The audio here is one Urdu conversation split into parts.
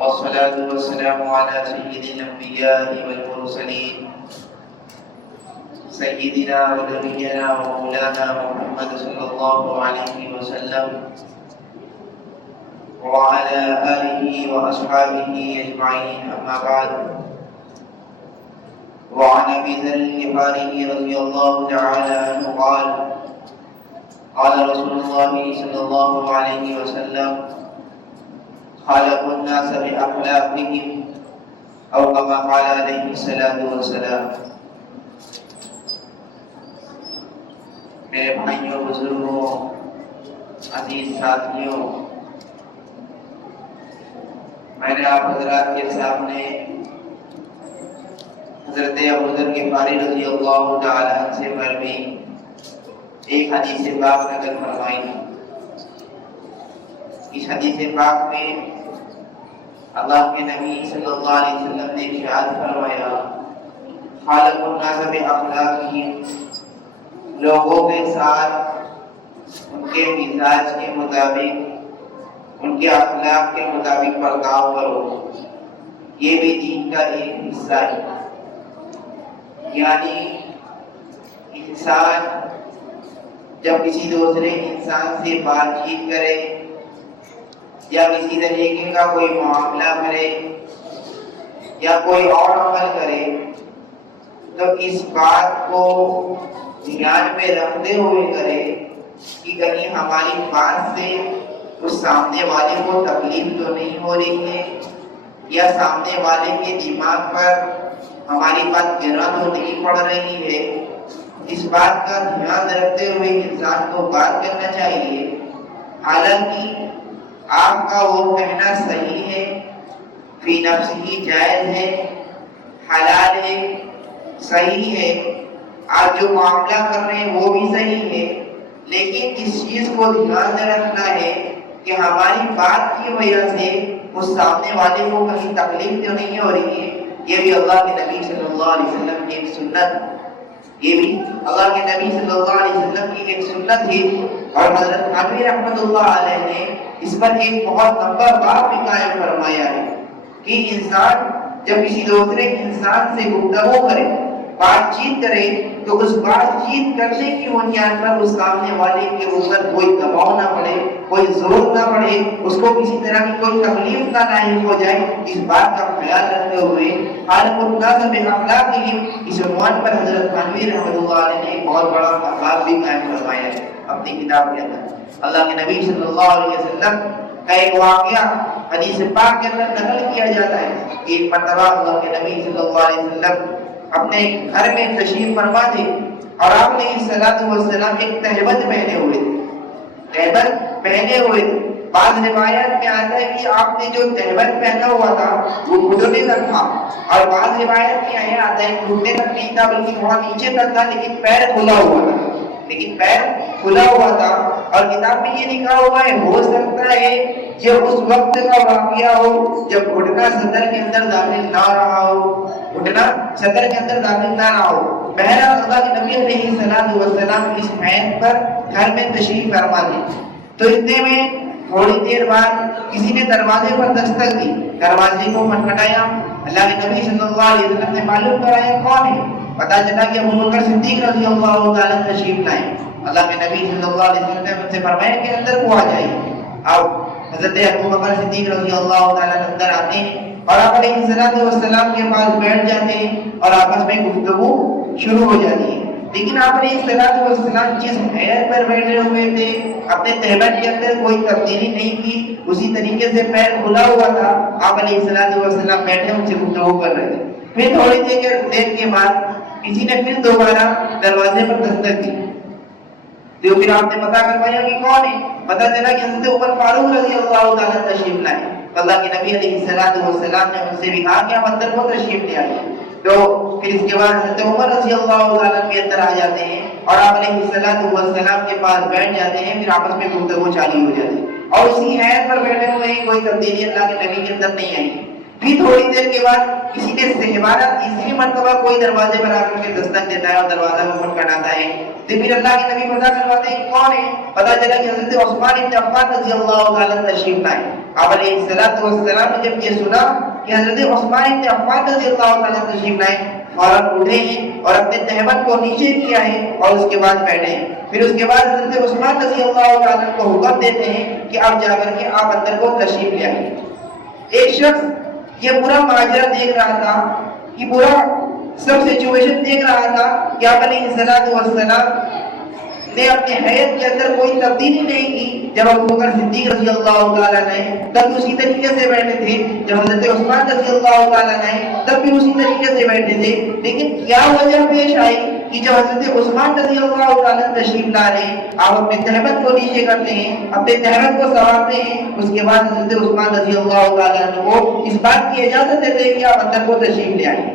والصلاة والسلام على سيد الأنبياء والمرسلين سيدنا ونبينا ومولانا محمد صلى الله عليه وسلم وعلى آله وأصحابه أجمعين، أما بعد. وعن أبي ذر الغفاري رضي الله تعالى عنه قال: قال رسول الله صلى الله عليه وسلم: خلق الناس بأخلاقهم، أو كما قال عليه الصلاة والسلام. میرے بھائیوں، بزرگوں، عزیز ساتھیوں، میں نے آپ حضرات کے سامنے حضرت ابو ذر غفاری رضی اللہ تعالی عنہ سے مروی ایک حدیث پاک نقل فرمائی. اس حدیث پاک میں اللہ کے نبی صلی اللہ علیہ وسلم نے ارشاد فرمایا: خالق الناس باخلاقہم، لوگوں کے ساتھ ان کے مزاج کے مطابق، ان کے اخلاق کے مطابق برتاؤ کرو. یہ بھی دین کا ایک حصہ ہے. یعنی انسان جب کسی دوسرے انسان سے بات چیت کرے یا کسی طریقے کا کوئی معاملہ کرے یا کوئی اور عمل کرے تو اس بات کو دھیان میں رکھتے ہوئے کرے کہ کہیں ہماری بات سے اس سامنے والے کو تکلیف تو نہیں ہو رہی ہے یا سامنے والے کے دماغ پر ہماری بات گرا تو نہیں پڑ رہی ہے. اس بات کا دھیان رکھتے ہوئے انسان کو بات کرنا چاہیے. حالانکہ آپ کا وہ کہنا صحیح ہے، فی نفس ہی جائز ہے، حلال ہے، صحیح ہے. آپ جو معاملہ کر رہے ہیں وہ بھی صحیح ہے، لیکن اس چیز کو دھیان میں رکھنا ہے کہ ہماری بات کی وجہ سے اس سامنے والے کو کہیں تکلیف تو نہیں ہو رہی ہے. یہ بھی اللہ کے نبی صلی اللہ علیہ وسلم کی ایک سنت، یہ بھی اللہ کے نبی صلی اللہ علیہ وسلم کی ایک سنت ہے. اور حضرت تھانوی رحمۃ اللہ علیہ نے اس پر ایک بہت لمبا باب بھی قائم فرمایا ہے کہ انسان جب کسی دوسرے انسان سے گفتگو کرے، بات چیت کرے، تو اس بات چیت کرنے کی بنیاد پر اس سامنے والے کے اوپر کوئی دباؤ نہ پڑے، کوئی زور نہ پڑے، اس کو کسی طرح کی کوئی تکلیف نہ لاحق ہو جائے. اس بات کا خیال رکھتے ہوئے خالق الناس باخلاقہم، اس عنوان پر حضرت تھانوی رحمۃ اللہ علیہ نے ایک بہت بڑا باب بھی قائم فرمایا ہے اپنی کتاب کے اندر. اللہ کے نبی صلی اللہ علیہ وسلم کا ایک واقعہ حدیث پاک کے اندر نقل کیا جاتا ہے. ایک مرتبہ اللہ کے نبی صلی اللہ علیہ وسلم اپنے گھر میں تشریف فرما تھے اور آپ نے صلاۃ والسلام ایک تہبند پہنے ہوئے تھے. تہبند پہنے ہوئے تھے. بعض روایات میں آتا ہے کہ آپ نے جو تہبند پہنا ہوا تھا وہ گھٹنے تک تھا، اور بعض روایت میں یہ آتا ہے گھٹنے تک نہیں تھا بلکہ تھوڑا نیچے تک تھا، لیکن پیر کھلا ہوا تھا. اور کتاب میں یہ لکھا ہوا ہے ہو سکتا ہے یہ اس وقت کا واقعہ ہو جب گھٹنا صدر کے اندر داخل نہ رہا ہو، گھٹنا صدر کے اندر داخل نہ رہا ہو. بہرحال اللہ کے نبی علیہ الصلوۃ والسلام اس حین پر گھر میں تشریف فرما تھے. تو اتنے میں تھوڑی دیر بعد کسی نے دروازے پر دستک دی. دروازے کو کھٹکھٹایا. اللہ کے نبی صلی اللہ علیہ وسلم نے معلوم کرایا کون ہے. پتہ چلا کہ ابو بکر صدیق رضی اللہ تعالیٰ تشریف لائے. اللہ کے نبی صلی اللہ علیہ وسلم نے ان سے فرمایا کہ اندر کو آ جائیے. اب حضرت ابو بکر صدیق رضی اللہ تعالیٰ اندر آتے ہیں اور آپ علیہ السلام کے پاس بیٹھ جاتے ہیں اور آپس میں گفتگو شروع ہو جاتی ہے. لیکن آپ علیہ السلام جس حیث پر بیٹھے ہوئے تھے اپنے تہبند کے اندر کوئی تبدیلی نہیں کی، اسی طریقے سے پیر کھلا ہوا تھا. آپ علیہ السلام بیٹھے ان سے گفتگو کر رہے تھے. پھر تھوڑی دیر کے بعد کسی نے پھر دوبارہ دروازے پر دستک دی. تو پھر آپ نے پتا کروایا کہ کون ہے. پتا چلا کہ حضرت عمر فاروق رضی اللہ تعالیٰ تشریف لائے. اللہ کے نبی علیہ السلام نے ان سے بھی کہا کہ آپ اندر کو تشریف لے آئیے. تو پھر اس کے بعد حضرت عمر رضی اللہ تعالیٰ کے اندر آ جاتے ہیں اور آپ علیہ السلام کے پاس بیٹھ جاتے ہیں. پھر آپس میں گفتگو جاری ہو جاتی ہے اور اسی حیث پر بیٹھے ہوئے کوئی تبدیلی اللہ کے نبی کے اندر نہیں آئی. پھر تھوڑی دیر کے بعد کسی نے صحبانہ تیسری مرتبہ کوئی دروازے پر آ کر کے دستک دیتا ہے اور دروازہ کو کھٹکھٹاتا ہے. پھر اللہ کے نبی پتہ کرواتے ہیں کون ہے. پتہ چلا کہ حضرت عثمان بن عفان رضی اللہ تعالیٰ تشریف لائے. آپ علیہ السلام نے جب یہ سنا کہ حضرت عثمان بن عفان رضی اللہ تعالیٰ تشریف لائے، فوراً اٹھے ہیں اور اپنے تہبند کو نیچے کیا ہے اور اس کے بعد بیٹھے ہیں۔ پھر اس کے بعد حضرت عثمان رضی اللہ تعالیٰ کو حکم دیتے ہیں کہ اب جا کر کے آپ اندر کو تشریف لے آئیے۔ ایک شخص یہ برا ماجرا دیکھ رہا تھا، کہ برا سب سچویشن دیکھ رہا تھا کہ آپ علیہ السلام نے اپنے حیات کے اندر کوئی تبدیلی نہیں کی۔ جب ابو بکر صدیق رضی اللہ تعالیٰ نے تب اسی طریقے سے بیٹھے تھے، جب حضرت عثمان رضی اللہ تعالیٰ نے تب بھی اسی طریقے سے بیٹھے تھے، لیکن کیا وجہ پیش آئی کہ جب حضرت عثمان رضی اللہ تعالیٰ تشریف لا رہے ہیں، آپ اپنے تہبند کو نیچے کرتے ہیں، اپنے تہبند کو سنوارتے ہیں، اس کے بعد حضرت عثمان رضی اللہ تعالیٰ کو اس بات کی اجازت دیتے ہیں کہ آپ اندر کو تشریف لے آئیں۔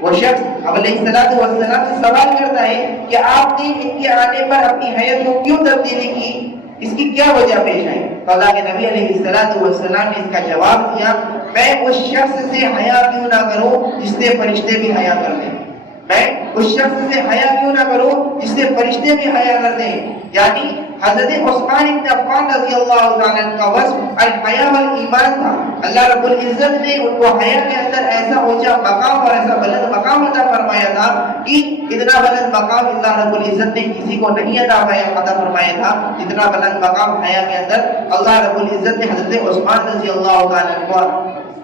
وہ شخص علیہ السلام سے سوال کرتا ہے کہ آپ نے ان کے آنے پر اپنی حیات کو کیوں تبدیلی کی، اس کی کیا وجہ پیش آئی؟ تو اللہ کے نبی علیہ السلام نے اس کا جواب دیا، میں اس شخص سے حیا کیوں نہ کروں جس سے فرشتے بھی حیا کرتے ہیں، میں اس شخص سے حیا کیوں نہ کروں جس سے فرشتے بھی حیا کرتے ہیں۔ یعنی حضرت عثمان بن عفان رضی اللہ تعالیٰ کا وصف الحیا والایمان تھا۔ اللہ رب العزت نے ان کو حیا کے اندر ایسا اونچا مقام اور ایسا بلند مقام عطا فرمایا تھا کہ اتنا بلند مقام اللہ رب العزت نے کسی کو نہیں عطا فرمایا تھا، اتنا بلند مقام حیا کے اندر اللہ رب العزت نے حضرت عثمان رضی اللہ تعالیٰ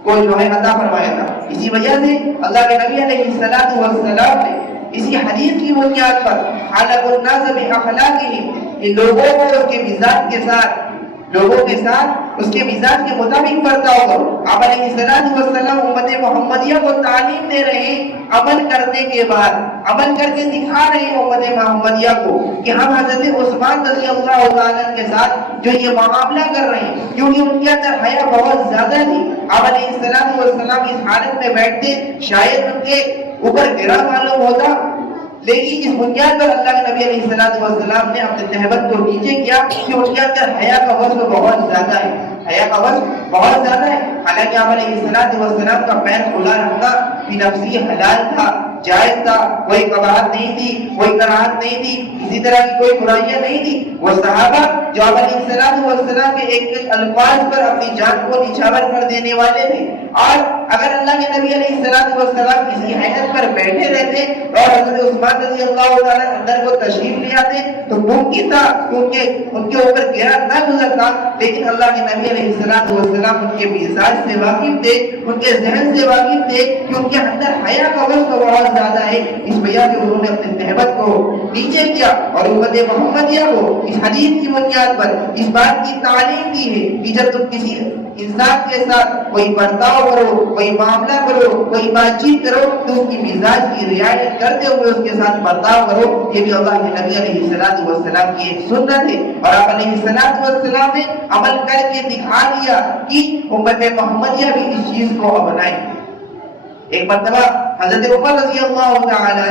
کو جو ہے عطا فرمایا تھا۔ اسی وجہ سے اللہ کے نبی علیہ السلام نے اسی حدیث کی بنیاد پر خلق الناس باخلاقہم، ان لوگوں کو اس کے مزاج کے ساتھ، لوگوں کے ساتھ اس کے مزاج کے مطابق برتاؤ کرو۔ آپ علیہ السلام امت محمدیہ کو تعلیم دے رہے ہیں، عمل کرنے کے بعد عمل کر کے دکھا رہے ہیں امت محمدیہ کو کہ ہم حضرت عثمان رضی اللہ تعالیٰ کے ساتھ جو یہ معاملہ کر رہے ہیں، کیونکہ ان کے اندر حیا بہت زیادہ تھی۔ آپ علیہ السلام اس حالت میں بیٹھتے، شاید ان کے اوپر گرا معلوم ہوتا، لیکن اس بنیاد پر اللہ کے نبی علیہ السلام نے اپنے تہبند کو نیچے کیا کہ ان کے اندر حیا کا وصف بہت زیادہ ہے، حیا کا وصف بہت زیادہ ہے۔ حالانکہ آپ علیہ السلام کا پیر کھلا رکھنا فی نفسی حلال تھا، جائز تھا، کوئی قباحت نہیں تھی، کوئی کراہت نہیں تھی، کسی طرح کی کوئی برائیاں نہیں تھی۔ وہ صحابہ جو آپ علیہ السلام کے ایک ایک الفاظ پر اپنی جان کو نچھاور کر دینے والے تھے، اور اگر اللہ کے نبی علیہ السلام کسی حیثیت پر بیٹھے رہتے اور حضرت عثمان رضی اللہ تعالیٰ اندر کو تشریف لے آتے تو ممکن تھا کیونکہ ان کے اوپر گہرا نہ گزرتا، لیکن اللہ کے نبی علیہ السلام ان کے مزاج سے واقف تھے، ان کے ذہن سے واقف تھے کہ ان کے اندر حیا کا وصف بہت زیادہ ہے۔ اس وجہ سے انہوں نے اپنے تہبند کو نیچے کیا اور امت محمدیہ کو اس حدیث کی بنیاد پر اس بات کی تعلیم دی ہے کہ جب تم کسی انسان کے ساتھ کوئی برتاؤ کرو، کوئی معاملہ کرو، کوئی بات چیت کرو تو اس کی مزاج کی رعایت کرتے ہوئے اس کے ساتھ برتاؤ کرو۔ یہ بھی اللہ کے نبی علیہ السلام کی ایک سنت ہے، اور آپ علیہ السلام نے عمل کر کے دکھا دیا کہ امت محمدیہ بھی اس چیز کو اپنائے۔ ایک مرتبہ حضرت عمر رضی اللہ تعالی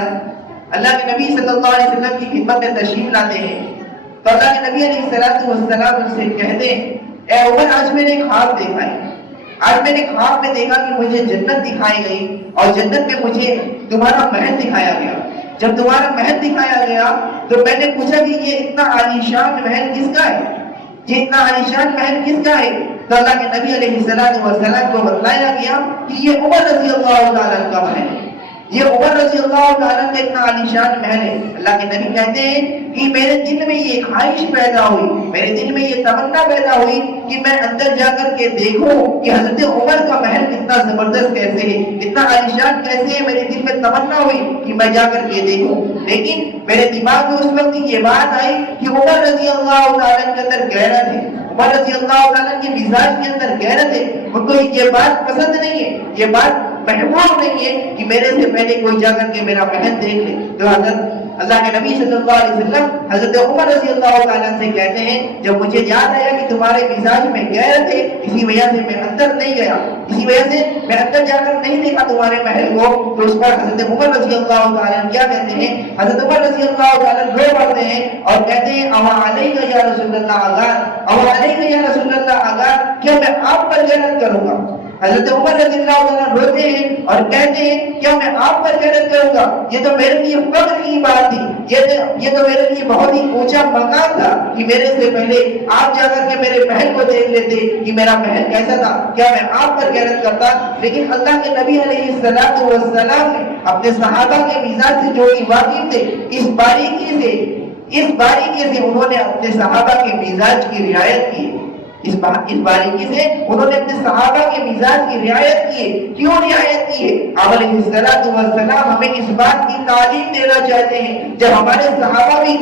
اللہ کے نبی صلی اللہ علیہ وسلم کی خدمت میں تشریف لاتے ہیں تو اللہ کے نبی علیہ السلام ان سے کہتے ہیں، اے عمر آج میں نے خواب دیکھا ہے، آج میں نے خواب میں دیکھا کہ مجھے جنت دکھائی گئی اور جنت میں مجھے تمہارا محل دکھایا گیا۔ جب تمہارا محل دکھایا گیا تو میں نے پوچھا کہ یہ اتنا عالیشان محل کس کا ہے، یہ اتنا عالیشان محل کس کا ہے؟ تو اللہ کے نبی علیہ السلام کو بتلایا گیا کہ یہ عمر رضی اللہ تعالیٰ کا محل ہے، یہ عمر رضی اللہ تعالیٰ کا اتنا عالیشان محل ہے۔ اللہ کے نبی کہتے ہیں کہ میرے دل میں یہ خواہش پیدا ہوئی، میرے دل میں یہ تمنا پیدا ہوئی کہ میں اندر جا کر کے دیکھوں کہ حضرت عمر کا محل کتنا زبردست کیسے ہے، اتنا عالیشان کیسے ہے۔ میرے دل میں تمنا ہوئی کہ میں جا کر کے دیکھوں، لیکن میرے دماغ میں اس وقت یہ بات آئی کہ عمر رضی اللہ تعالیٰ کے اندر غیرت ہے، عمر رضی اللہ تعالیٰ کے مزاج کے اندر غیرت ہے، ان کو یہ بات پسند نہیں ہے، یہ بات محبوب نہیں ہے کہ میرے سے پہلے کوئی جا کر کے میرا محل دیکھ لے۔ تو حضرت اللہ کے نبی صلی اللہ علیہ وسلم حضرت عمر رضی اللہ تعالیٰ سے کہتے ہیں، جب مجھے یاد آیا کہ تمہارے مزاج میں غیرت ہے، اسی وجہ سے میں اندر نہیں گیا، اسی وجہ سے میں اندر جا کر نہیں دیکھا تمہارے محل کو۔ تو اس پر حضرت عمر رضی اللہ تعالیٰ کیا کہتے ہیں؟ حضرت عمر رضی اللہ تعالیٰ رو پڑتے ہیں اور کہتے ہیں، اوا علیک یا رسول اللہ اغار، اوا علیک یا رسول اللہ اغار، کیا میں آپ پر غیرت کروں گا؟ حضرت عمر رضی اللہ عنہ روتے ہیں اور کہتے ہیں کیا میں آپ پر غیرت کروں گا؟ یہ تو میرے لیے فخر کی بات تھی، یہ تو میرے لیے بہت ہی اونچا مقام تھا کہ میرے سے پہلے آپ جا کر کے میرے محل کو دیکھ لیتے کہ میرا محل کیسا تھا، کیا میں آپ پر غیرت کرتا؟ لیکن اللہ کے نبی علیہ السلام نے اپنے صحابہ کے مزاج سے جو واقف تھے، اس باریکی سے انہوں نے اپنے صحابہ کے مزاج کی رعایت کی، اس باریکی سے انہوں نے اپنے صحابہ کے مزاج کی رعایت کی ہے۔ کیوں رعایت کی ہے؟ آپ علیہ السلام ہمیں اس بات کی تعلیم دینا چاہتے ہیں، جب ہمارے صحابہ بھی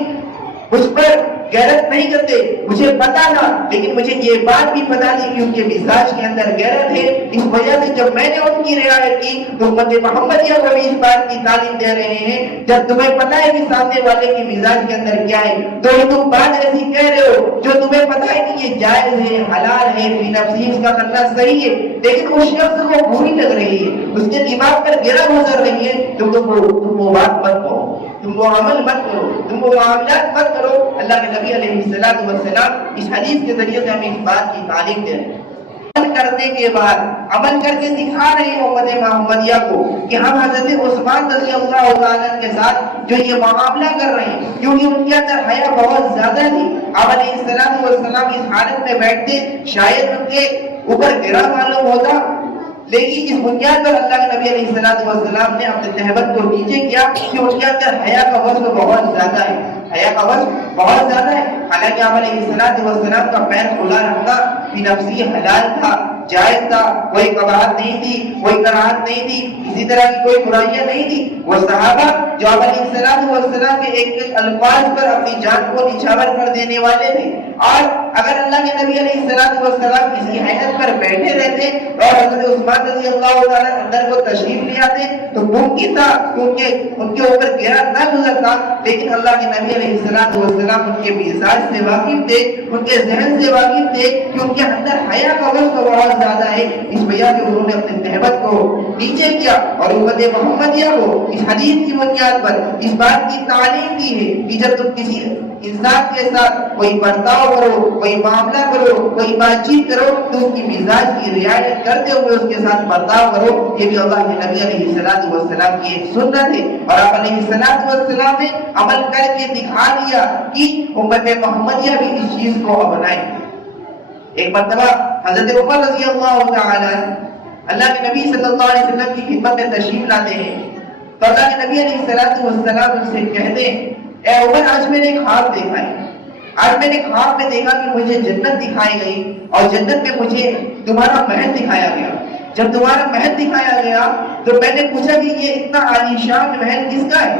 اس پر غیرت نہیں کرتے، مجھے پتا تھا، لیکن مجھے یہ بات بھی پتا تھی کہ ان کے مزاج کے اندر غیرت ہے، اس وجہ سے جب میں نے ان کی رعایت کی تو امت محمدیہ کو بھی اس بات کی تعلیم دے رہے ہیں۔ جب تمہیں پتا ہے کہ سامنے والے کی مزاج کے اندر کیا ہے تو تم بات ایسی کہہ رہے ہو جو تمہیں پتا ہے کہ یہ جائز ہے، حلال ہے، فی نفسی اس کا کرنا صحیح ہے، لیکن اس شخص کو بری لگ رہی ہے، اس کے دماغ پر گرہ گزر رہی ہے، تو تم وہ بات مت کہو، تم وہ عمل مت کرو، تم وہ معاملات مت کرو۔ اللہ کے نبی علیہ السلام اس حدیث کے ذریعے سے ہمیں اس بات کی تعلیم دے رہے ہیں۔ عمل کرنے کے بعد عمل کر کے دکھا رہے ہیں امت محمدیہ کو کہ ہم حضرت عثمان رضی اللہ تعالیٰ کے ساتھ جو یہ معاملہ کر رہے ہیں، کیونکہ ان کے اندر حیا بہت زیادہ تھی۔ آپ علیہ السلام اس حالت میں بیٹھتے، شاید ان کے اوپر گرا معلوم ہوتا، لیکن اس بنیاد پر اللہ کے نبی علیہ السلام نے اپنے تہبت کو نیچے کیا کہ ان کے اندر حیا کا وصف بہت زیادہ ہے، حیا کا وصف بہت زیادہ ہے۔ حالانکہ آپ علیہ السلام کا پیر کھلا رکھنا فی نفسی حلال تھا، جائز تھا، کوئی قباحت نہیں تھی، کوئی کراہت نہیں تھی، کسی طرح کی کوئی برائیاں نہیں تھی۔ وہ صحابہ جو آپ علیہ السلام کے ایک ایک الفاظ پر اپنی جان کو نچھاور کر دینے والے تھے، اور اگر اللہ کے نبی علیہ السلام کسی حیثیت پر بیٹھے رہتے اور حضرت عثمان رضی اللہ تعالیٰ اندر کو تشریف لے آتے تو ممکن تھا کیونکہ ان کے اوپر گرا نہ گزرتا، لیکن اللہ کے نبی علیہ السلام ان کے مزاج سے واقف تھے، ان کے ذہن سے واقف تھے کہ ان کے اندر حیا کا وصف بہت زیادہ ہے، اس وجہ سے انہوں نے اپنے تہبت کو نیچے کیا اور امت محمدیہ کو اس حدیث کی بنیاد پر اس بات کی تعلیم دی ہے کہ جب تم کسی انسان کے ساتھ کوئی برتاؤ کرو، کوئی معاملہ کرو، کوئی بات چیت کرو تو اس کی مزاج کی رعایت کرتے ہوئے اس کے ساتھ برتاؤ کرو۔ یہ بھی اللہ کے نبی علیہ السلام کی ایک سنت ہے، اور آپ علیہ السلام نے عمل کر کے دکھا دیا کہ امت محمدیہ بھی اس چیز کو اپنائے۔ ایک مرتبہ حضرت عمر رضی اللہ تعالی اللہ کے نبی صلی اللہ علیہ وسلم کی خدمت میں تشریف لاتے ہیں تو اللہ کے نبی علیہ السلام ان سے کہتے ہیں، اے عمر آج میں نے خواب دیکھا ہے، آج میں نے خواب میں دیکھا کہ مجھے جنت دکھائی گئی اور جنت میں مجھے تمہارا محل دکھایا گیا۔ جب تمہارا محل دکھایا گیا تو میں نے پوچھا کہ یہ اتنا عالیشان محل کس کا ہے،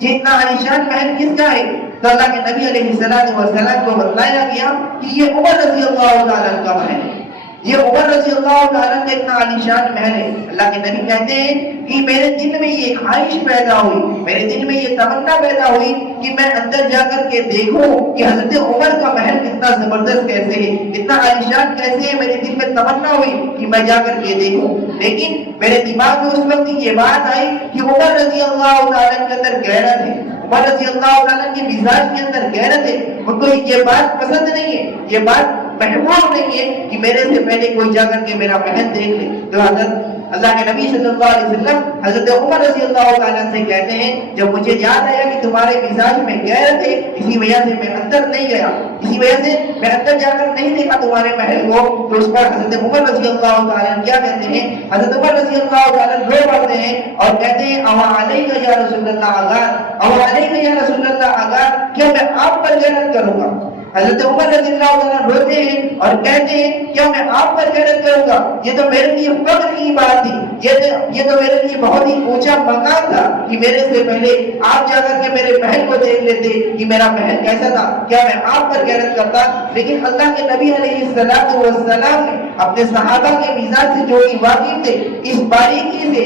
یہ اتنا عالیشان محل کس کا ہے؟ تو اللہ کے نبی علیہ السلام کو بتلایا گیا کہ یہ عمر رضی اللہ تعالیٰ کا محل ہے، یہ عمر رضی اللہ تعالیٰ کا اتنا عالیشان محل ہے۔ اللہ کے نبی کہتے ہیں کہ میرے دل میں یہ خواہش پیدا ہوئی، میرے دل میں یہ تمنا پیدا ہوئی کہ میں اندر جا کر کے دیکھوں کہ حضرت عمر کا محل کتنا زبردست کیسے ہے، اتنا عالیشان کیسے ہے۔ میرے دل میں تمنا ہوئی کہ میں جا کر کے دیکھوں، لیکن میرے دماغ میں اس وقت یہ بات آئی کہ عمر رضی اللہ تعالیٰ کے اندر غیرت ہے، عمر رضی اللہ تعالیٰ کے مزاج کے اندر غیرت ہے، ان کو یہ بات پسند نہیں ہے، یہ بات محبوب نہیں ہے کہ میرے سے پہلے کوئی جا کر کے میرا محل دیکھ لے۔ تو حضرت اللہ کے نبی صلی اللہ علیہ وسلم حضرت عمر رضی اللہ تعالیٰ سے کہتے ہیں، جب مجھے یاد آیا کہ تمہارے مزاج میں غیرت ہے، اسی وجہ سے میں اندر نہیں گیا، اسی وجہ سے میں اندر جا کر نہیں دیکھا تمہارے محل کو۔ تو اس پر حضرت عمر رضی اللہ تعالیٰ کیا کہتے ہیں؟ حضرت عمر رضی اللہ تعالیٰ رو پڑتے ہیں اور کہتے ہیں، اوا علیک یا رسول اللہ اغار، اوا علیک یا رسول اللہ اغار، کیا میں آپ پر غیرت کروں گا؟ حضرت عمر رضی اللہ عنہ روتے ہیں اور کہتے ہیں، کیا میں آپ پر غیرت کروں گا؟ یہ تو میرے لیے فخر کی بات تھی، یہ تو میرے لیے بہت ہی اونچا مقام تھا کہ میرے سے پہلے آپ جا کر کے میرے محل کو دیکھ لیتے کہ میرا محل کیسا تھا، کیا میں آپ پر غیرت کرتا؟ لیکن اللہ کے نبی علیہ السلام نے اپنے صحابہ کے مزاج سے جو واقف تھے، اس باریکی سے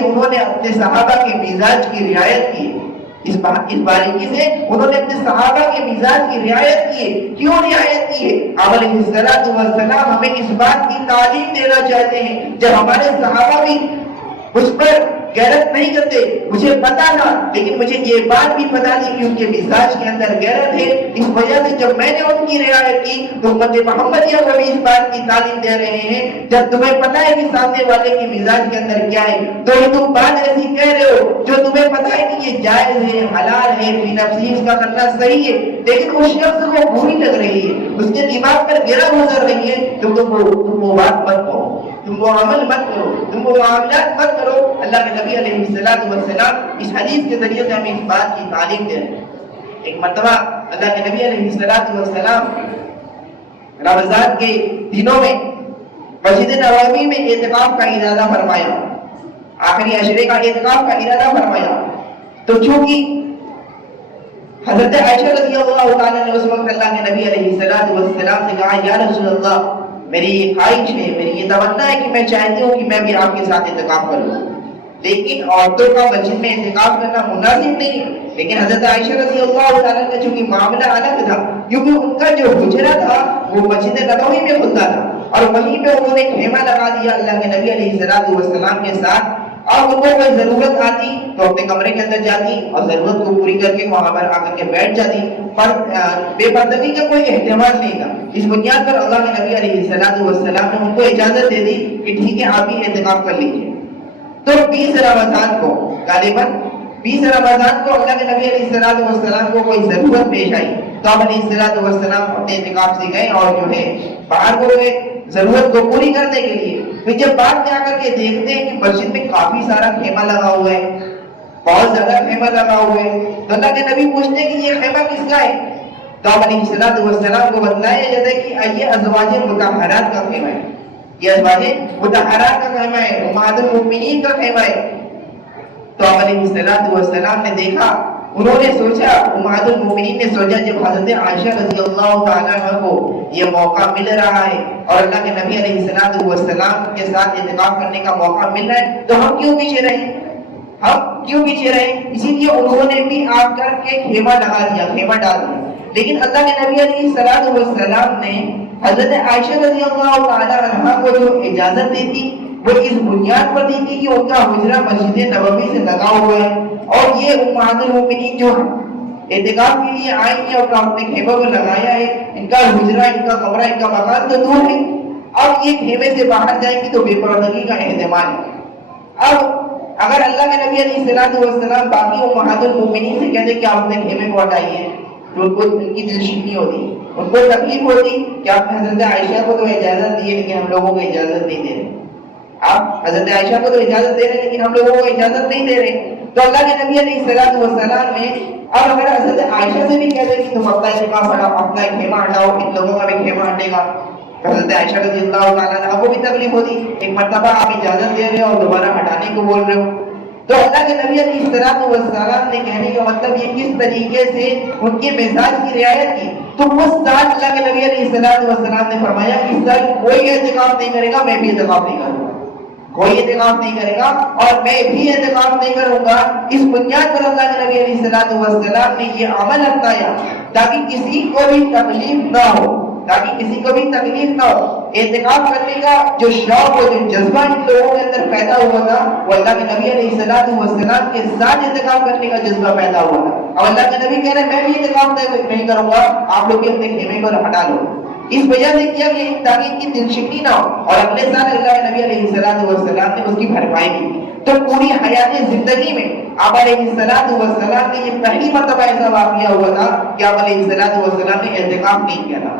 انہوں نے اپنے صحابہ کے مزاج کی رعایت کی، اس باریکی سے انہوں نے اپنے صحابہ کے مزاج کی رعایت کی ہے۔ کیوں رعایت کی ہے؟ آپ علیہ السلام ہمیں اس بات کی تعلیم دینا چاہتے ہیں، جب ہمارے صحابہ بھی مجھ پر غیرت نہیں کرتے، مجھے پتا تھا، لیکن مجھے یہ بات بھی پتا تھی کہ ان کے مزاج کے اندر غیرت ہے، اس وجہ سے جب میں نے ان کی رعایت کی تو امت محمدیہ کو بھی اس بات کی تعلیم دے رہے ہیں، جب تمہیں پتا ہے کہ سامنے والے کے مزاج کے اندر کیا ہے تو تم بات ایسی کہہ رہے ہو جو تمہیں پتا ہے کہ یہ جائز ہے، حلال ہے، فی نفسی اس کا کرنا صحیح ہے، لیکن اس شخص کو بری لگ رہی ہے، اس کے دماغ پر گرہ گزر رہی ہے، تو تم وہ بات مت کرو، تم وہ عمل مت کرو، تم وہ معاملات مت کرو۔ اللہ کے نبی علیہ السلام اس حدیث کے ذریعے سے ہمیں اس بات کی تعلیم دے رہے ہیں۔ ایک مرتبہ اللہ کے نبی علیہ السلام رمضان کے دنوں میں مسجد نبوی میں اعتکاف کا ارادہ فرمایا، آخری عشرے کا اعتکاف کا ارادہ فرمایا، تو چونکہ حضرت عائشہ رضی اللہ تعالیٰ نے اس وقت اللہ کے نبی علیہ السلام سے کہا، یا رسول اللہ، میری یہ خواہش ہے، میری یہ تمنا ہے کہ میں چاہتی ہوں کہ میں بھی آپ کے ساتھ اعتکاف کروں، لیکن عورتوں کا مسجد میں اعتکاف کرنا مناسب نہیں ہے۔ لیکن حضرت عائشہ رضی اللہ تعالیٰ کا چونکہ معاملہ الگ تھا، کیونکہ ان کا جو حجرہ تھا وہ مسجد نبوی میں کھلتا تھا، اور وہیں پہ انہوں نے خیمہ لگا دیا اللہ کے نبی علیہ السلام کے ساتھ، اور ان کو کوئی ضرورت آتی تو اپنے کمرے کے اندر جاتی اور ضرورت کو پوری کر کے وہاں پر آ کر کے بیٹھ جاتی، پر بے پردگی کا کوئی احتمال نہیں تھا۔ اس بنیاد پر اللہ کے نبی علیہ السلام نے ان کو اجازت دے دی کہ ٹھیک ہے آپ بھی اعتکاف کر لیجیے۔ تو 20 رمضان کو غالباً 20 رمضان کو اللہ کے نبی علیہ السلام کو کوئی ضرورت پیش آئی تو آپ علیہ السلام اپنے اعتکاف سے گئے اور جو ہے باہر کو گئے ضرورت کو پوری کرنے کے لیے۔ پھر جب بعد میں آ کر کے دیکھتے ہیں کہ مسجد میں کافی سارا خیمہ لگا ہوا ہے، بہت زیادہ خیمہ لگا ہوا ہے، تو اللہ کے نبی پوچھتے ہیں کہ یہ خیمہ کس کا ہے؟ تو آپ علیہ السلام کو بتلایا جاتا ہے کہ یہ ازواج مطہرات کا خیمہ ہے، یہ ازواج مطہرات کا خیمہ ہے، امہات المؤمنین کا خیمہ ہے۔ تو آپ علیہ السلام نے دیکھا، انہوں نے سوچا، امہات المؤمنین نے سوچا، جب حضرت عائشہ رضی اللہ تعالیٰ عنہ کو یہ موقع مل رہا ہے اور اللہ کے نبی علیہ السلام کے ساتھ اعتکاف کرنے کا موقع مل رہا ہے تو ہم کیوں پیچھے رہیں؟ اسی لیے انہوں نے بھی آ کر کے خیمہ لگا دیا، خیمہ ڈال دیا۔ لیکن اللہ کے نبی علیہ السلام نے حضرت عائشہ رضی اللہ تعالیٰ عنہ کو جو اجازت دی تھی وہ اس بنیاد پر دی تھی کہ ان کا حجرہ مسجد نبوی سے لگا ہوا ہے، اور یہ امہات المؤمنین جو اعتکاف کے لیے آئی ہیں اور اپنے خیمے کو لگایا ہے، ان کا حجرہ، ان کا کمرہ، ان کا مکان تو دور ہے، اب یہ خیمے سے باہر جائیں گی تو بے پردگی کا احتمال ہے۔ اب اگر اللہ کے نبی علیہ السلام باقی امہات المؤمنین سے کہتے کہ آپ اپنے خیمے کو ہٹائیے تو ان کی دل شکنی ہوتی، ان کو تکلیف ہوتی کہ آپ حضرت عائشہ کو تو اجازت دیے لیکن ہم لوگوں کو اجازت نہیں دے رہے، آپ حضرت عائشہ کو تو اجازت دے رہے لیکن ہم لوگوں کو اجازت نہیں دے رہے۔ تو اللہ کے نبی علیہ السلام نے اب اگر حضرت عائشہ سے بھی کہتے کہ تم اپنا اعتکاف ہٹاؤ، اپنا خیمہ ہٹاؤ، ان لوگوں کا بھی خیمہ ہٹے گا، حضرت عائشہ رضی اللہ تعالیٰ عنہ کو بھی تکلیف ہوتی، ایک مرتبہ آپ اجازت دے رہے ہو اور دوبارہ ہٹانے کو بول رہے ہو۔ تو اللہ کے نبی علیہ السلام نے کہنے کا مطلب یہ کس طریقے سے ان کے مزاج کی رعایت کی، تو اس سال اللہ کے نبی علیہ السلام نے فرمایا کہ اس سال کوئی اعتکاف نہیں کرے گا، میں بھی اعتکاف نہیں کروں گا، کوئی اعتکاف نہیں کرے گا اور میں بھی اعتکاف نہیں کروں گا۔ اس بنیاد پر اللہ کے نبی علیہ السلام نے یہ عمل اپنایا تاکہ کسی کو بھی تکلیف نہ ہو، اعتکاف کرنے کا جو شوق اور جو جذبہ ان لوگوں کے اندر پیدا ہوا تھا وہ اللہ کے نبی علیہ السلام کے ساتھ اعتکاف کرنے کا جذبہ پیدا ہوا تھا۔ اب اللہ کے نبی کہہ رہے ہیں میں بھی اعتکاف نہیں کروں گا، آپ لوگ بھی اپنے خیمے کو ہٹا لو۔ اس وجہ سے کیا کہ تاکہ ان کی دل شکنی نہ ہو، اور اگلے سال اللہ کے نبی علیہ السلام نے اس کی بھرپائی کی۔ تو پوری حیات زندگی میں آپ علیہ السلام نے یہ پہلی مرتبہ ایسا واقعہ ہوا تھا کہ آپ علیہ السلام نے اعتکاف نہیں کیا تھا،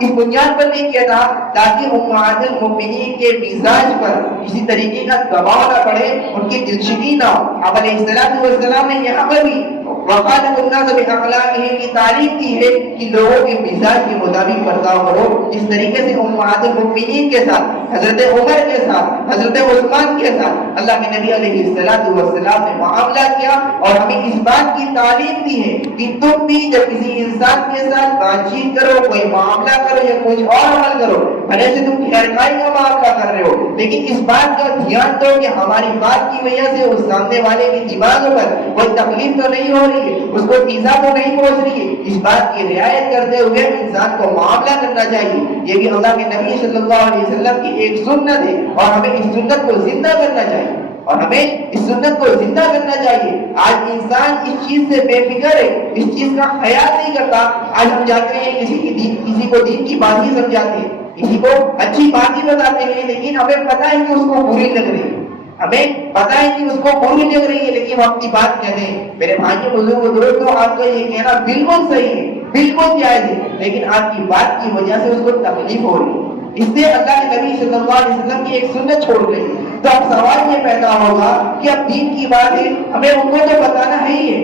اس بنیاد پر نہیں کیا تھا تاکہ امہات المؤمنین کے مزاج پر کسی طریقے کا دباؤ نہ پڑے، ان کی دلشگی نہ ہو۔ آپ علیہ السلام نے یہاں پر بھی وقالت الناس باخلاقہم کی تعلیم کی ہے کہ لوگوں کے مزاج کے مطابق برتاؤ کرو۔ اس طریقے سے امہات المؤمنین کے ساتھ، حضرت عمر کے ساتھ، حضرت عثمان کے ساتھ اللہ کے نبی علیہ السلام نے معاملہ کیا، اور ہمیں اس بات کی تعلیم دی ہے کہ تم بھی جب کسی انسان کے ساتھ بات چیت کرو، کوئی معاملہ کرو یا کچھ اور عمل کرو، بھلے سے تم خیرخواہی کا معاملہ کر رہے ہو، لیکن اس بات کا دھیان دو کہ ہماری بات کی وجہ سے اس سامنے والے کی دماغ پر کوئی تکلیف تو نہیں ہو رہی ہے، اس کو ایذا تو نہیں پہنچ رہی ہے۔ اس بات کی رعایت کرتے ہوئے انسان کو معاملہ کرنا چاہیے۔ یہ بھی اللہ کے نبی صلی اللہ علیہ وسلم کی ایک سنت ہے اور ہمیں اس سنت کو زندہ کرنا چاہیے، اور ہمیں اس سنت کو زندہ کرنا چاہیے۔ آج انسان اس چیز سے بے فکر ہے، اس چیز کا خیال نہیں کرتا۔ آج ہم جاتے ہیں کسی کو دین کی بات ہی سمجھاتے ہیں، کسی کو اچھی بات ہی بتاتے ہیں، لیکن ہمیں پتہ ہے کہ اس کو بری لگ رہی ہے، ہمیں پتہ ہے کہ اس کو بری لگ رہی ہے، لیکن ہم اپنی بات کہتے ہیں۔ میرے بھائیوں بزرگوں دوستوں، آپ کا یہ کہنا بالکل صحیح ہے، بالکل جائز ہے، لیکن آپ کی بات کی وجہ سے اس کو تکلیف ہو رہی ہے، اس سے اللہ کے نبی صلی اللہ علیہ وسلم کی ایک سنت چھوڑ گئی۔ تو اب سوال یہ پیدا ہوگا کہ اب دین کی بات ہے، ہمیں ان کو تو بتانا ہے ہی ہے،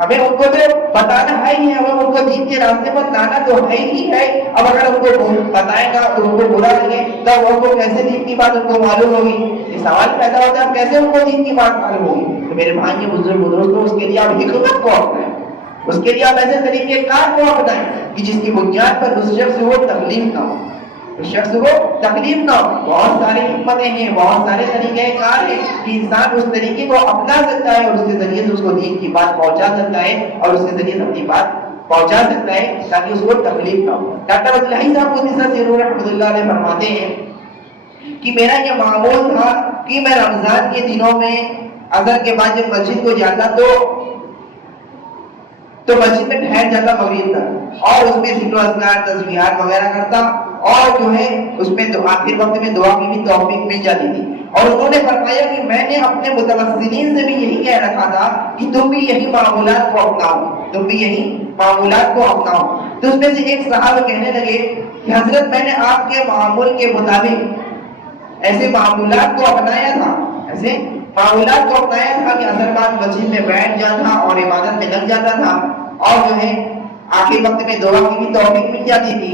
ہمیں ان کو تو بتانا ہے ہی ہے، ہمیں ان کو دین کے راستے پر لانا تو ہے ہی ہے۔ اب اگر ان کو بتائے گا تو ان کو برا لگے، تب ان کو کیسے دین کی بات ان کو معلوم ہوگی؟ یہ سوال پیدا ہوتا ہے کیسے ان کو دین کی بات معلوم ہوگی؟ تو میرے بھائی بزرگ دوستوں، اس کے لیے آپ حکمت کو اپنائیں، اس کے لیے آپ ایسے طریقے کار کو اپنائیں کہ جس کی بنیاد پر اس شخص کو تکلیف نہ ہو، اس شخص کو تکلیف نہ ہو۔ بہت ساری حکمتیں ہیں، بہت سارے طریقے کار ہیں کہ انسان اس طریقے کو اپنا سکتا ہے اور اس کے ذریعے سے اس کو دین کی بات پہنچا سکتا ہے اور اس کے ذریعے سے اپنی بات پہنچا سکتا ہے تاکہ اس کو تکلیف نہ ہو۔ ڈاکٹر عبدالحی صاحب رحمۃ اللہ علیہ فرماتے ہیں کہ میرا یہ معمول تھا کہ میں رمضان کے دنوں میں اذان کے بعد جب مسجد کو جاتا تو مسجد میں ٹھہر جاتا مغرب تک، اور اس میں ذکر و اذکار تسبیحات وغیرہ کرتا، اور جو ہے اس میں آخر وقت میں دعا کی بھی توفیق مل جاتی تھی۔ اور انہوں نے فرمایا کہ میں نے اپنے متوسلین سے بھی یہی کہہ رکھا تھا کہ تم بھی یہی معمولات کو اپناؤ، تم بھی یہی معمولات کو اپناؤ۔ تو اس میں سے ایک صحابہ کہنے لگے کہ حضرت میں نے آپ کے معمول کے مطابق ایسے معمولات کو اپنایا تھا، ایسے معمولات کو اپنایا تھا کہ اثر بعد مسجد میں بیٹھ جاتا اور عبادت میں لگ جاتا تھا، اور جو ہے آخری وقت میں دعا کی بھی توفیق مل جاتی تھی۔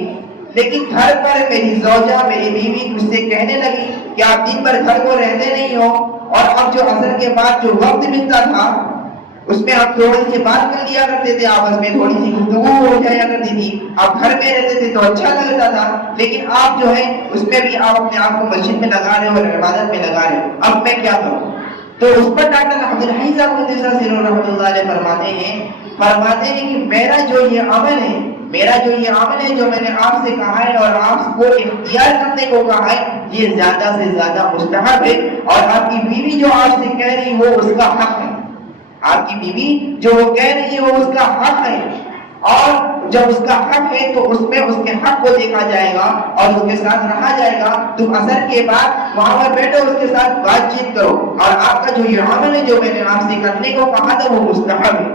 لیکن گھر پر میری زوجہ، میری بیوی مجھ سے کہنے لگی کہ آپ دن بھر گھر کو رہتے نہیں ہو، اور اب جو اثر کے بعد جو وقت ملتا تھا اس میں آپ تھوڑی سی بات کر لیا کرتے تھے، آپس میں تھوڑی سی گفتگو ہو جایا کرتی تھی، آپ گھر میں رہتے تھے تو اچھا لگتا تھا، لیکن آپ جو ہے اس میں بھی آپ اپنے آپ کو مسجد میں لگا رہے ہو اور عبادت میں لگا رہے ہو، اب میں کیا کروں؟ تو اس پر ڈاکٹر عبدالحی صاحب رحمۃ اللہ علیہ فرماتے ہیں کہ میرا جو یہ عمل ہے جو میں نے آپ سے کہا ہے اور آپ کو اختیار کرنے کو کہا ہے، یہ زیادہ سے زیادہ مستحب ہے، اور آپ کی بیوی جو آپ سے کہہ رہی وہ اس کا حق ہے، آپ کی بیوی جو وہ کہہ رہی ہے وہ اس کا حق ہے، اور جب اس کا حق ہے تو اس میں اس کے حق کو دیکھا جائے گا اور اس کے ساتھ رہا جائے گا۔ تم اثر کے بعد وہاں پر بیٹھو، اس کے ساتھ بات چیت کرو، اور آپ کا جو یہ عمل ہے جو میں نے آپ سے کرنے کو کہا تھا وہ مستحب ہے،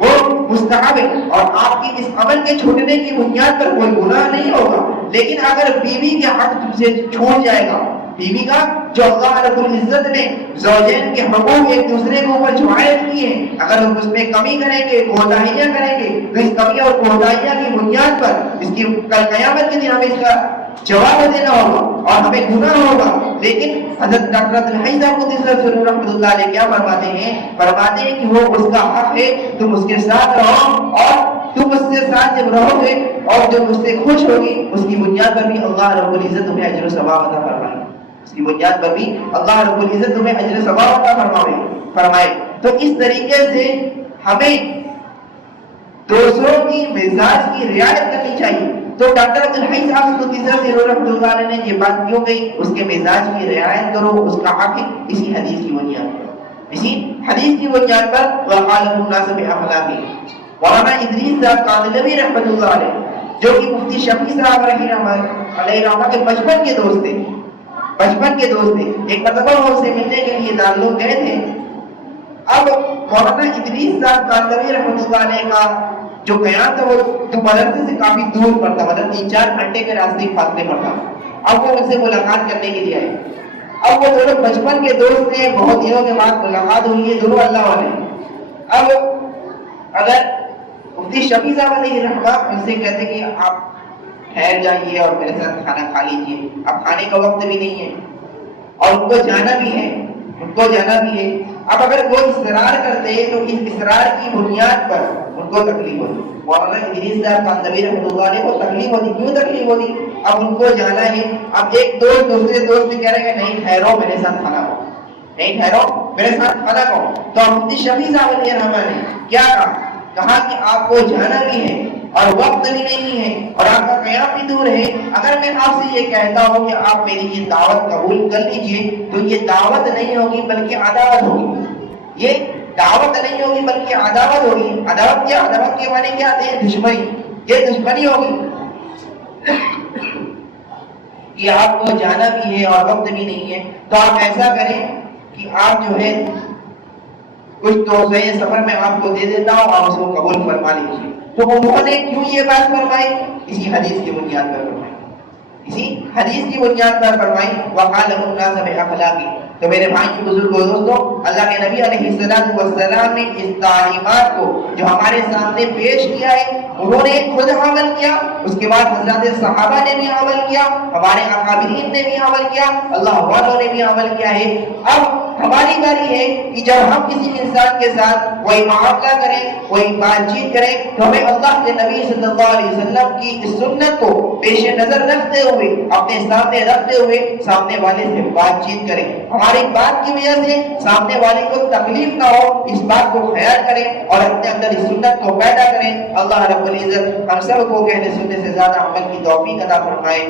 وہ مستحب ہے، اور آپ کی اس عمل کے چھوٹنے کی بنیاد پر کوئی گناہ نہیں ہوگا۔ لیکن اگر بیوی کے حق تم سے چھوٹ جائے گا، بیوی کا جو اللہ رب العزت نے زوجین کے حقوق ایک دوسرے کے اوپر جو عائد کیے ہیں، اگر ہم اس میں کمی کریں گے، کوتاہیاں کریں گے، تو اس کمی اور کوتاہیاں کی بنیاد پر اس کی کل قیامت کے دن ہمیں اس کا جواب دینا ہوگا اور ہمیں گناہ ہوگا۔ لیکن حضرت ڈاکٹر عبدالحی صاحب رحمۃ اللہ علیہ کیا فرماتے ہیں کہ وہ اس کا حق ہے، تم اس کے ساتھ رہو، اور تم اس کے ساتھ جب رہو گے اور جب اس سے خوش ہوگی، اس کی بنیاد پر بھی اللہ رب العزت تمہیں اجر و ثواب عطا فرمائے، اس کی بنیاد پر بھی اللہ رب العزت تمہیں اجر و ثواب عطا فرمائے۔ تو اس طریقے سے ہمیں دوسروں کی مزاج کی رعایت کرنی چاہیے۔ تو ڈاکٹر عبدالحی صاحب رحمۃ اللہ علیہ نے یہ بات کیوں کہی؟ اس کے مزاج کی رعایت کرو، اس کا حق ہے، اسی حدیث کی بنیاد پر، اسی حدیث کی بنیاد پر وقال الناس باخلاقہ۔ مولانا ادریس صاحب کاندھلوی رحمۃ اللہ علیہ، جو کہ مفتی شفیع صاحب علیہ رحمہ کے بچپن کے دوست تھے، ایک مرتبہ وہ اسے ملنے کے لیے دارالعلوم گئے تھے۔ اب مولانا ادریس صاحب کاندھلوی رحمۃ اللہ علیہ کا جو قیام تھا وہ مدرسے سے کافی دور پر تھا، مطلب 3-4 گھنٹے کے راستے کے فاصلے پر تھا۔ اب وہ ان سے ملاقات کرنے کے لیے آئے۔ اب وہ دونوں بچپن کے دوست تھے، بہت دنوں کے بعد ملاقات ہوئی ہے، دونوں اللہ والے۔ اب اگر مفتی شفیع صاحب علیہ رحمہ ان سے کہتے کہ آپ ٹھہر جائیے اور میرے ساتھ کھانا کھا لیجیے، اب کھانے کا وقت بھی نہیں ہے اور ان کو جانا بھی ہے، اب اگر وہ اصرار کرتے تو اس اصرار کی بنیاد پر ان کو تکلیف ہوتی۔ مولانا ادریس صاحب کاندھلوی رحمۃ اللہ علیہ کو تکلیف ہوتی، کیوں تکلیف ہوتی؟ اب ان کو جانا ہے، اب ایک دوست دوسرے دوست سے کہہ رہے کہ نہیں ٹھہرو میرے ساتھ کھانا کھاؤ، تو مفتی شفیع صاحب علیہ رحمہ نے کیا کہا کہ آپ کو جانا بھی ہے اور وقت بھی نہیں ہے اور آپ کا قیام بھی دور ہے، اگر میں آپ سے یہ کہتا ہوں کہ آپ میری یہ دعوت قبول کر لیجئے تو یہ دعوت نہیں ہوگی بلکہ عداوت ہوگی، یہ دعوت نہیں ہوگی بلکہ عداوت ہوگی۔ عداوت کیا؟ عداوت کے معنی کیا آتے ہیں؟ دشمنی، یہ دشمنی ہوگی کہ آپ کو جانا بھی ہے اور وقت بھی نہیں ہے۔ تو آپ ایسا کریں کہ آپ جو ہے کچھ توسعے سفر میں آپ کو دے دیتا ہوں، آپ اس کو قبول فرما لیجیے۔ تو انہوں نے کیوں یہ بات فرمائی؟ اسی حدیث کی بنیاد پر فرمائی، اسی حدیث کی بنیاد پر فرمائی۔ وقال الناس باخلاقی۔ تو میرے بھائی بزرگوں دوستوں، اللہ کے نبی علیہ السلام نے اس تعلیمات کو جو ہمارے سامنے پیش کیا ہے، انہوں نے خود عمل کیا، اس کے بعد حضرات صحابہ نے بھی عمل کیا، ہمارے اکابرین نے بھی عمل کیا، اللہ والوں نے بھی عمل کیا ہے۔ اب ہماری باری ہے کہ جب ہم کسی انسان کے ساتھ کوئی معاملہ کریں، کوئی بات چیت کریں، تو ہمیں اللہ کے نبی صلی اللہ علیہ وسلم کی اس سنت کو پیش نظر رکھتے ہوئے، اپنے سامنے رکھتے ہوئے سامنے والے سے بات چیت کریں۔ ہماری بات کی وجہ سے سامنے والے کو تکلیف نہ ہو، اس بات کو خیال کریں اور اپنے اندر اس سنت کو پیدا کریں۔ اللہ رب العزت ہم سب کو کہنے سننے سے زیادہ عمل کی توفیق عطا فرمائے۔